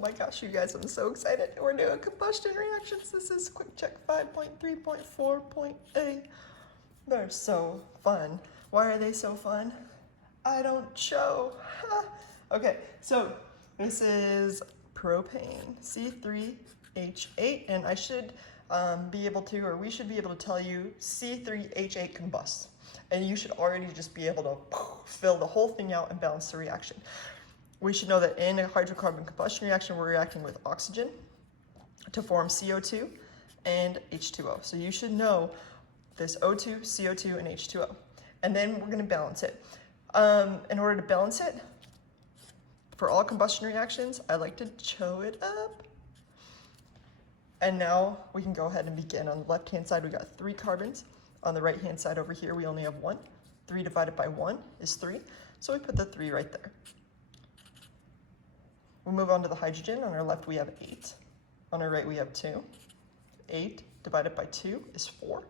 my gosh, you guys, I'm so excited. We're doing combustion reactions. This is Quick Check 5.3.4.A. They're so fun. Why are they so fun? I don't show. Okay, so this is propane, C3H8, and I should be able to, or we should be able to tell you C3H8 combusts. And you should already just be able to fill the whole thing out and balance the reaction. We should know that in a hydrocarbon combustion reaction, we're reacting with oxygen to form CO2 and H2O. So you should know this O2, CO2, and H2O. And then we're gonna balance it. In order to balance it, for all combustion reactions, I like to show it up. And now we can go ahead and begin. On the left-hand side, we got 3 carbons. On the right-hand side over here, we only have 1. 3 divided by 1 is 3. So we put the 3 right there. We'll move on to the hydrogen. On our left, we have 8. On our right, we have 2. 8 divided by 2 is 4.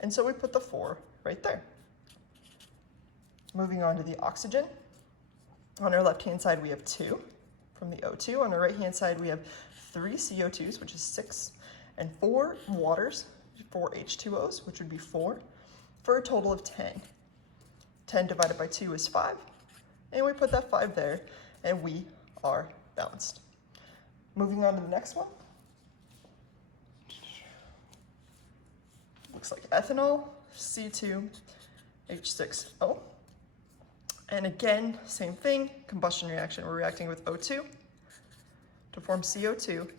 And so we put the 4 right there. Moving on to the oxygen. On our left-hand side, we have 2 from the O2. On our right-hand side, we have 3 CO2s, which is 6, and 4 waters, 4 H2Os, which would be 4, for a total of 10. 10 divided by 2 is 5, and we put that 5 there, and we are balanced. Moving on to the next one. Looks like ethanol, C2H6O. And again, same thing, combustion reaction. We're reacting with O2 to form CO2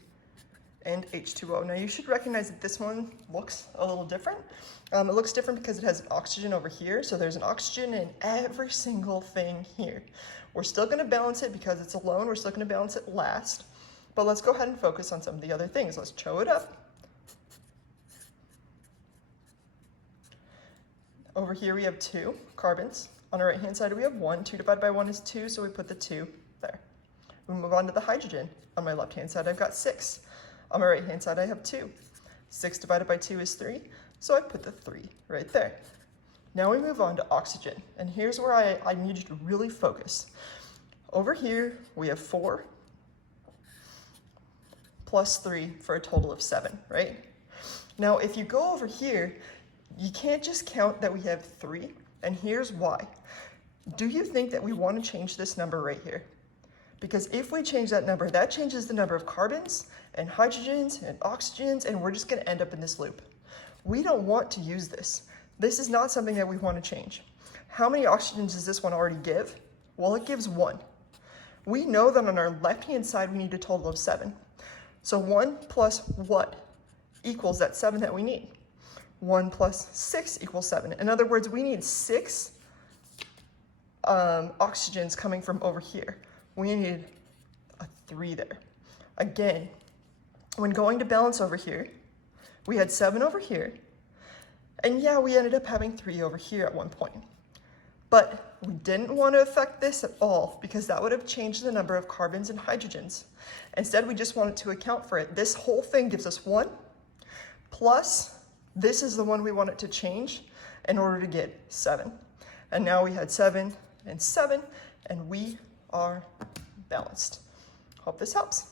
and H2O. Now you should recognize that this one looks a little different. It looks different because it has an oxygen over here. So there's an oxygen in every single thing here. We're still gonna balance it because it's alone. We're still gonna balance it last. But let's go ahead and focus on some of the other things. Let's show it up. Over here we have 2 carbons. On the right-hand side, we have 1. 2 divided by 1 is 2, so we put the 2 there. We move on to the hydrogen. On my left-hand side, I've got 6. On my right-hand side, I have 2. 6 divided by 2 is 3, so I put the 3 right there. Now we move on to oxygen, and here's where I need you to really focus. Over here, we have 4 plus 3 for a total of 7, right? Now, if you go over here, you can't just count that we have 3, and here's why. Do you think that we want to change this number right here? Because if we change that number, that changes the number of carbons and hydrogens and oxygens, and we're just going to end up in this loop. We don't want to use this. This is not something that we want to change. How many oxygens does this one already give? Well, it gives 1. We know that on our left-hand side, we need a total of 7. So 1 plus what equals that 7 that we need? 1 plus 6 equals 7. In other words, we need 6 oxygens coming from over here. We need a 3 there. Again, when going to balance over here, we had 7 over here, and yeah, we ended up having 3 over here at one point. But we didn't want to affect this at all because that would have changed the number of carbons and hydrogens. Instead, we just wanted to account for it. This whole thing gives us 1 plus this is the one we wanted to change in order to get 7. And now we had 7 and 7, and we are balanced. Hope this helps.